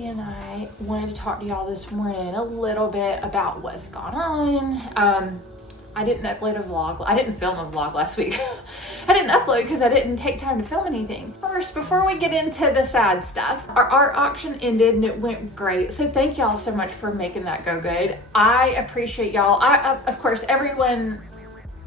Pharaby and I wanted to talk to y'all this morning a little bit about what's gone on. I didn't upload a vlog. I didn't film a vlog last week. I didn't upload because I didn't take time to film anything. First, before we get into the sad stuff, our art auction ended and it went great. So thank y'all so much for making that go good. I appreciate y'all. Of course, everyone,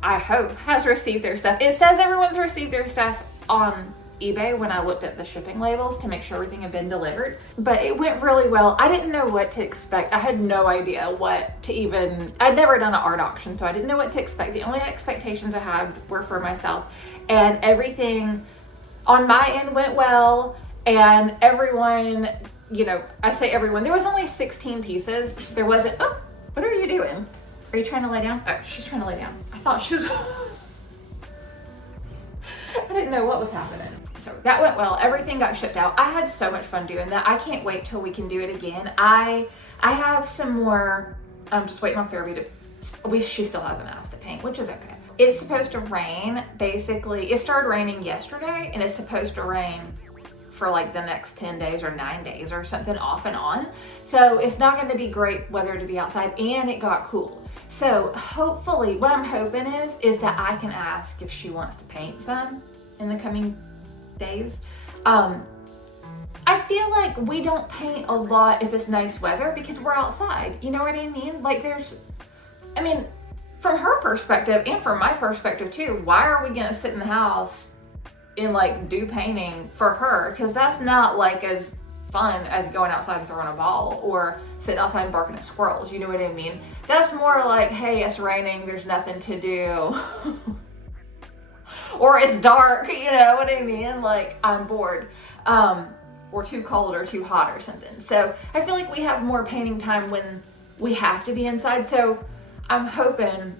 I hope, has received their stuff. It says everyone's received their stuff on eBay when I looked at the shipping labels to make sure everything had been delivered, but it went really well. I didn't know what to expect. I had no idea what to even, I'd never done an art auction, so I didn't know what to expect. The only expectations I had were for myself, and everything on my end went well. And everyone, you know, I say everyone, there was only 16 pieces. There wasn't, oh, what are you doing? Are you trying to lay down? Oh, she's trying to lay down. I thought she was, I didn't know what was happening. So that went well. Everything got shipped out. I had so much fun doing that. I can't wait till we can do it again. I have some more, I'm just waiting on Pharaby to, she still hasn't asked to paint, which is okay. It's supposed to rain, basically. It started raining yesterday and it's supposed to rain for like the next 10 days or 9 days or something off and on. So it's not going to be great weather to be outside, and it got cool. So hopefully, what I'm hoping is that I can ask if she wants to paint some in the coming days. I feel like we don't paint a lot if it's nice weather because we're outside. You know what I mean? Like from her perspective and from my perspective too, why are we gonna sit in the house and like do painting for her? Because that's not like as fun as going outside and throwing a ball or sitting outside and barking at squirrels. You know what I mean? That's more like, hey, it's raining, there's nothing to do. Or it's dark, you know what I mean? Like, I'm bored, or too cold or too hot or something. So I feel like we have more painting time when we have to be inside. So I'm hoping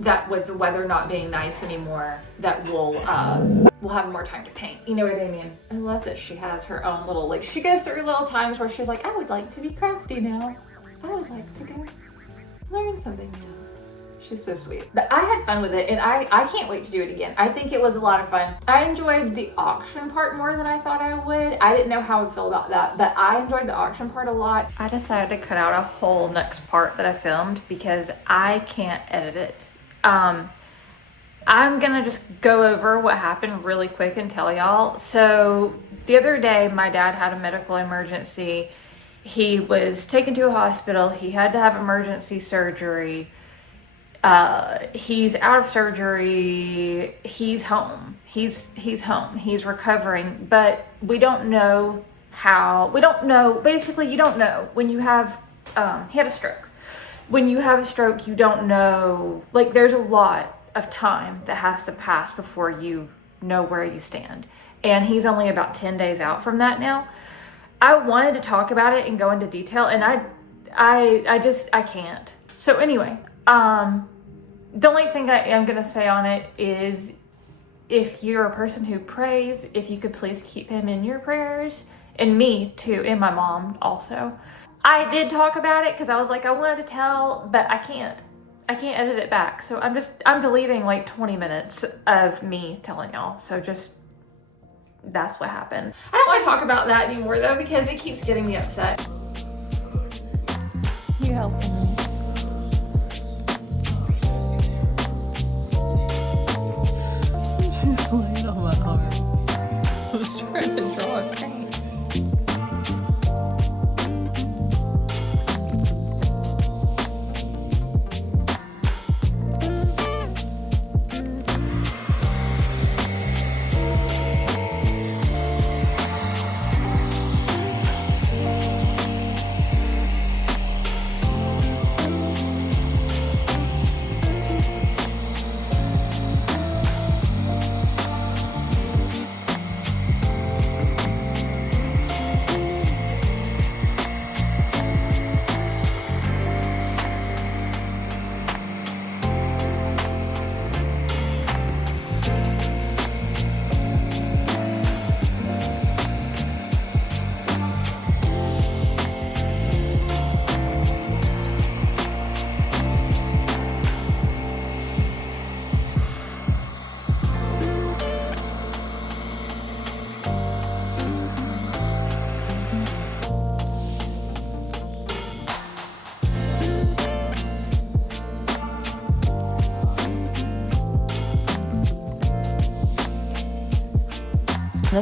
that with the weather not being nice anymore, that we'll have more time to paint. You know what I mean? I love that she has her own little, like, she goes through little times where she's like, I would like to be crafty now. I would like to go learn something new. She's so sweet. But I had fun with it, and I can't wait to do it again. I think it was a lot of fun. I enjoyed the auction part more than I thought I would. I didn't know how I would feel about that, but I enjoyed the auction part a lot. I decided to cut out a whole next part that I filmed because I can't edit it. I'm gonna just go over what happened really quick and tell y'all. So the other day, my dad had a medical emergency. He was taken to a hospital. He had to have emergency surgery. He's out of surgery. He's home. He's home. He's recovering, but we don't know how. We don't know. Basically, you don't know when you have. He had a stroke. When you have a stroke, you don't know. Like, there's a lot of time that has to pass before you know where you stand, and he's only about 10 days out from that now. I wanted to talk about it and go into detail, and I can't. So anyway. The only thing I am going to say on it is, if you're a person who prays, if you could please keep him in your prayers, and me too, and my mom also. I did talk about it because I was like, I wanted to tell, but I can't edit it back. So I'm deleting like 20 minutes of me telling y'all. So just, that's what happened. I don't want to talk about that anymore though, because it keeps getting me upset. You helping me? Laying on my arm. I was trying to draw a paint.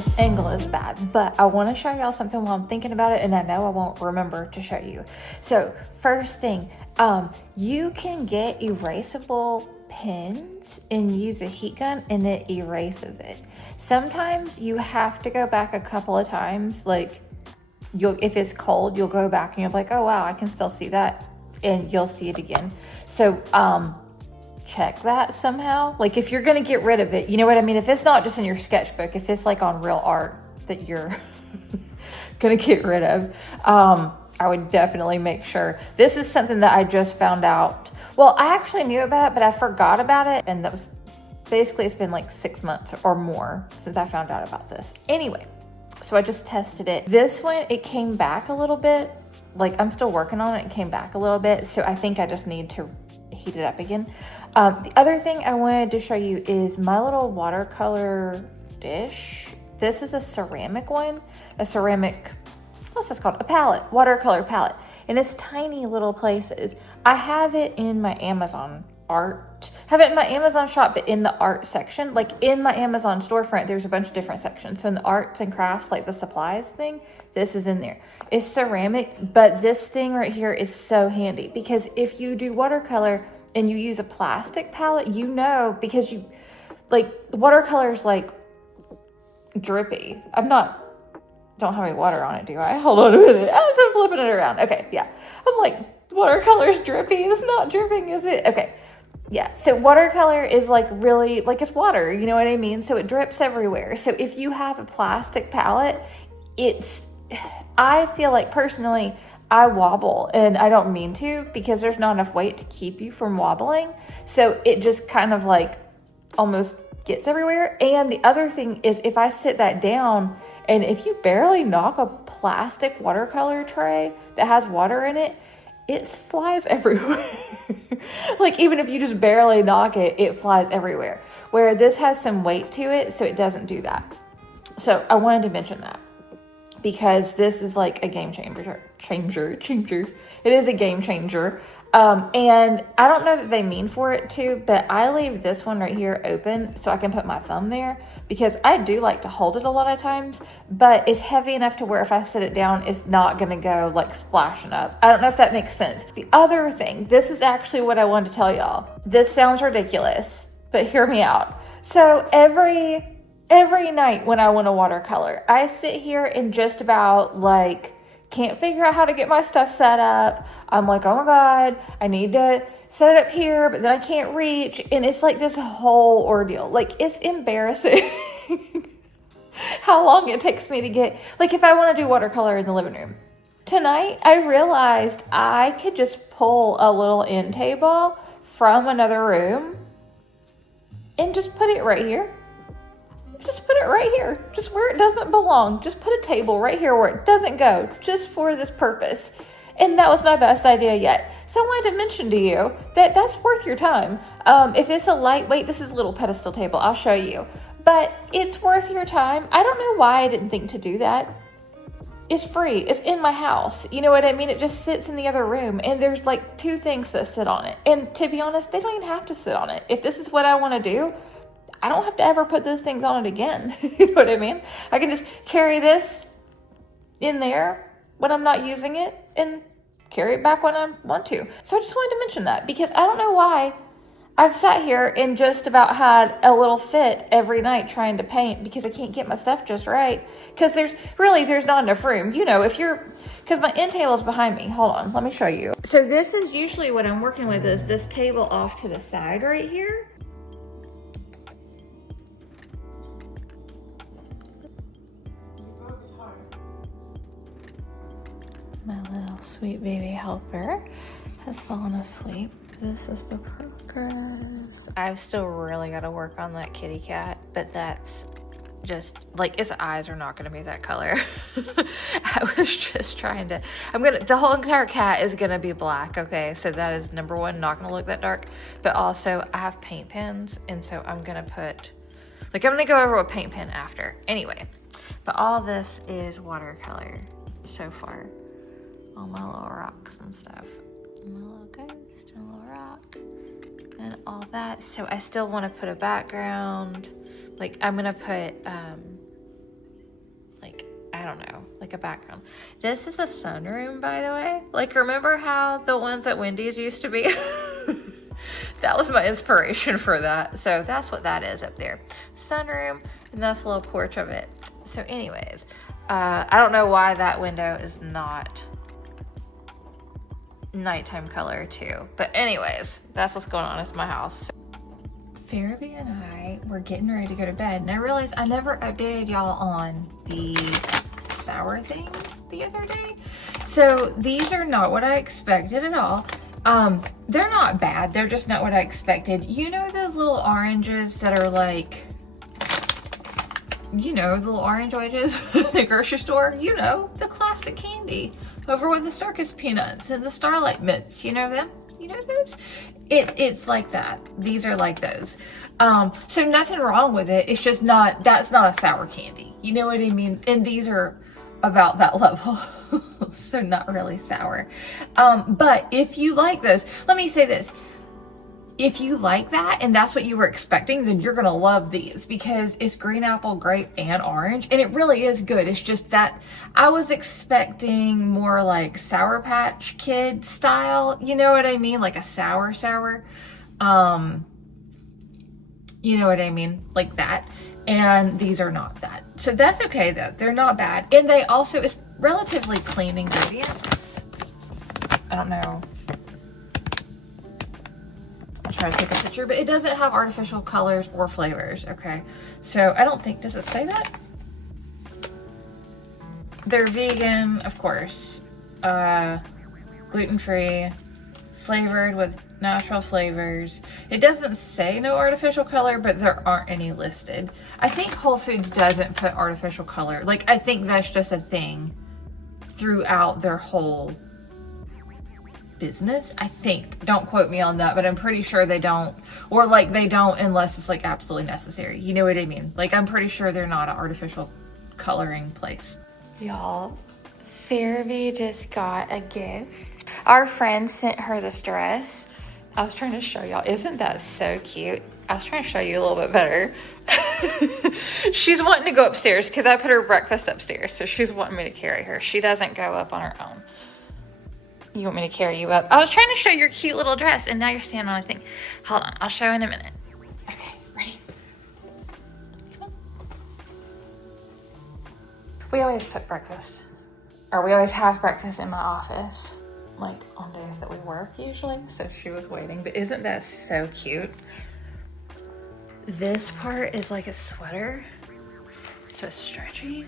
this angle is bad, but I want to show y'all something while I'm thinking about it, and I know I won't remember to show you. So first thing, you can get erasable pens and use a heat gun and it erases it. Sometimes you have to go back a couple of times, like if it's cold, you'll go back and you'll be like, oh wow, I can still see that, and you'll see it again. So check that somehow. Like if you're gonna get rid of it, you know what I mean? If it's not just in your sketchbook, if it's like on real art that you're gonna get rid of, I would definitely make sure. This is something that I just found out. Well, I actually knew about it, but I forgot about it, and that was basically, it's been like 6 months or more since I found out about this. Anyway, so I just tested it. This one, it came back a little bit. Like I'm still working on it. It came back a little bit, so I think I just need to heat it up again. The other thing I wanted to show you is my little watercolor dish. This is a ceramic one, what's this called? A palette, watercolor palette. And it's tiny little places. I have it in my Amazon shop, but in the art section, like in my Amazon storefront, there's a bunch of different sections. So in the arts and crafts, like the supplies thing, this is in there. It's ceramic, but this thing right here is so handy because if you do watercolor and you use a plastic palette, you know, because you like watercolor's like drippy. Don't have any water on it, do I? Hold on a minute. I'm flipping it around. Okay, yeah. I'm like, watercolor's drippy. It's not dripping, is it? Okay. Yeah, so watercolor is like really, like it's water, you know what I mean? So it drips everywhere. So if you have a plastic palette, I feel like personally, I wobble, and I don't mean to because there's not enough weight to keep you from wobbling. So it just kind of like almost gets everywhere. And the other thing is if I sit that down and if you barely knock a plastic watercolor tray that has water in it, it flies everywhere. Like even if you just barely knock it, it flies everywhere. Where this has some weight to it, so it doesn't do that. So I wanted to mention that because this is like a game changer. It is a game changer. And I don't know that they mean for it to, but I leave this one right here open so I can put my thumb there because I do like to hold it a lot of times, but it's heavy enough to where if I sit it down, it's not going to go like splashing up. I don't know if that makes sense. The other thing, this is actually what I wanted to tell y'all. This sounds ridiculous, but hear me out. So every night when I want to watercolor, I sit here and just about like can't figure out how to get my stuff set up. I'm like, oh my God, I need to set it up here, but then I can't reach. And it's like this whole ordeal. Like it's embarrassing how long it takes me to get, like if I want to do watercolor in the living room. Tonight, I realized I could just pull a little end table from another room and just put it right here. Just put it right here, just where it doesn't belong. Just put a table right here where it doesn't go, just for this purpose. And that was my best idea yet. So I wanted to mention to you that that's worth your time. If it's a lightweight, this is a little pedestal table, I'll show you. But it's worth your time. I don't know why I didn't think to do that. It's free, it's in my house. You know what I mean? It just sits in the other room and there's like 2 things that sit on it. And to be honest, they don't even have to sit on it. If this is what I want to do, I don't have to ever put those things on it again. You know what I mean? I can just carry this in there when I'm not using it and carry it back when I want to. So I just wanted to mention that because I don't know why I've sat here and just about had a little fit every night trying to paint because I can't get my stuff just right. Because there's not enough room. You know, because my end table is behind me. Hold on, let me show you. So this is usually what I'm working with is this table off to the side right here. My little sweet baby helper has fallen asleep. This is the progress. I've still really got to work on that kitty cat, but that's just like its eyes are not going to be that color. I was just trying to, the whole entire cat is going to be black. Okay. So that is number one, not going to look that dark, but also I have paint pens. And so I'm going to go over a paint pen after anyway, but all this is watercolor so far. All my little rocks and stuff. And my little ghost and a little rock and all that. So I still want to put a background. Like I'm going to put, I don't know, like a background. This is a sunroom, by the way. Like, remember how the ones at Wendy's used to be? That was my inspiration for that. So that's what that is up there. Sunroom, and that's a little porch of it. So anyways, I don't know why that window is not nighttime color too. But anyways, that's what's going on. It's my house. Pharaby and I were getting ready to go to bed, and I realized I never updated y'all on the sour things the other day. So these are not what I expected at all. They're not bad. They're just not what I expected. You know those little oranges that are like, you know, the little orange wedges at the grocery store? You know, the classic candy over with the circus peanuts and the Starlight Mints. You know them? You know those? It's like that. These are like those. So nothing wrong with it. It's just not, that's not a sour candy. You know what I mean? And these are about that level. So not really sour. But if you like those, let me say this. If you like that and that's what you were expecting, then you're gonna love these because it's green apple, grape, and orange, and it really is good. It's just that I was expecting more like Sour Patch Kid style, you know what I mean? Like a sour. You know what I mean? Like that. And these are not that. So that's okay though. They're not bad. And they also, it's relatively clean ingredients. I don't know. I'll try to take a picture, but it doesn't have artificial colors or flavors. Okay. So I don't think, does it say that? They're vegan, of course. Gluten-free, flavored with natural flavors. It doesn't say no artificial color, but there aren't any listed. I think Whole Foods doesn't put artificial color. Like, I think that's just a thing throughout their whole business. I think, don't quote me on that, but I'm pretty sure they don't, or like they don't unless it's like absolutely necessary. You know what I mean? Like, I'm pretty sure they're not an artificial coloring place. Y'all, Pharaby just got a gift. Our friend sent her this dress. I was trying to show y'all. Isn't that so cute? I was trying to show you a little bit better. She's wanting to go upstairs because I put her breakfast upstairs. So she's wanting me to carry her. She doesn't go up on her own. You want me to carry you up? I was trying to show your cute little dress and now you're standing on a thing. Hold on. I'll show in a minute. Okay, ready? Come on. We always put breakfast, or we always have breakfast in my office, like on days that we work usually. So she was waiting, but isn't that so cute? This part is like a sweater. So stretchy.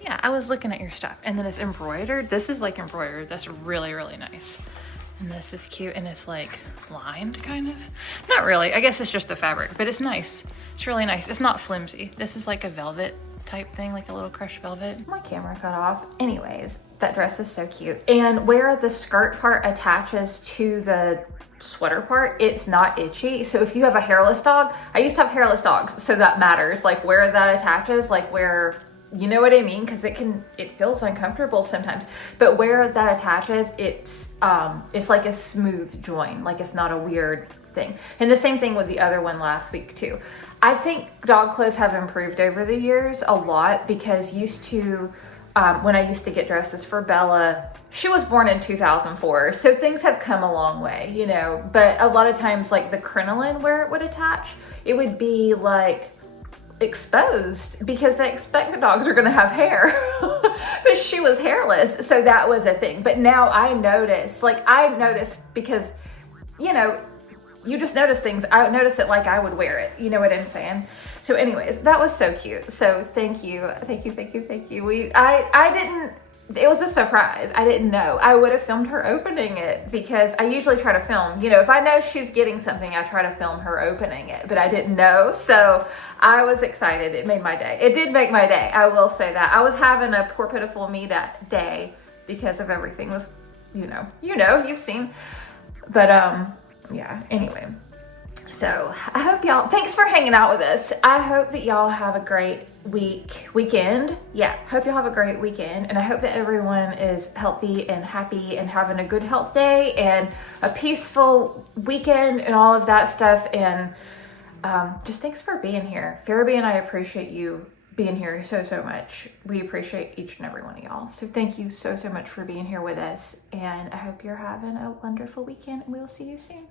Yeah, I was looking at your stuff and then it's embroidered. This is like embroidered. That's really, really nice. And this is cute and it's like lined kind of. Not really, I guess it's just the fabric, but it's nice. It's really nice. It's not flimsy. This is like a velvet type thing, like a little crushed velvet. My camera cut off. Anyways, that dress is so cute. And where the skirt part attaches to the sweater part, it's not itchy. So if you have a hairless dog, I used to have hairless dogs, so that matters. Like where that attaches, like where, you know what I mean? Because it feels uncomfortable sometimes. But where that attaches, it's like a smooth join. Like it's not a weird thing. And the same thing with the other one last week too. I think dog clothes have improved over the years a lot because used to, when I used to get dresses for Bella, she was born in 2004. So things have come a long way, you know, but a lot of times like the crinoline where it would attach, it would be like exposed because they expect the dogs are going to have hair, but she was hairless. So that was a thing. But now I notice because, you know, you just notice things. I notice it like I would wear it. You know what I'm saying? So anyways, that was so cute. So thank you. It was a surprise. I didn't know. I would have filmed her opening it because I usually try to film, you know, if I know she's getting something, I try to film her opening it, but I didn't know. So I was excited. It made my day. It did make my day. I will say that. I was having a poor pitiful me that day because of everything was, you've seen, but, yeah, anyway. So I hope y'all, thanks for hanging out with us. I hope that y'all have a great weekend. Yeah, hope y'all have a great weekend. And I hope that everyone is healthy and happy and having a good health day and a peaceful weekend and all of that stuff. And just thanks for being here. Pharaby and I appreciate you being here so much. We appreciate each and every one of y'all. So thank you so much for being here with us, and I hope you're having a wonderful weekend, and we'll see you soon.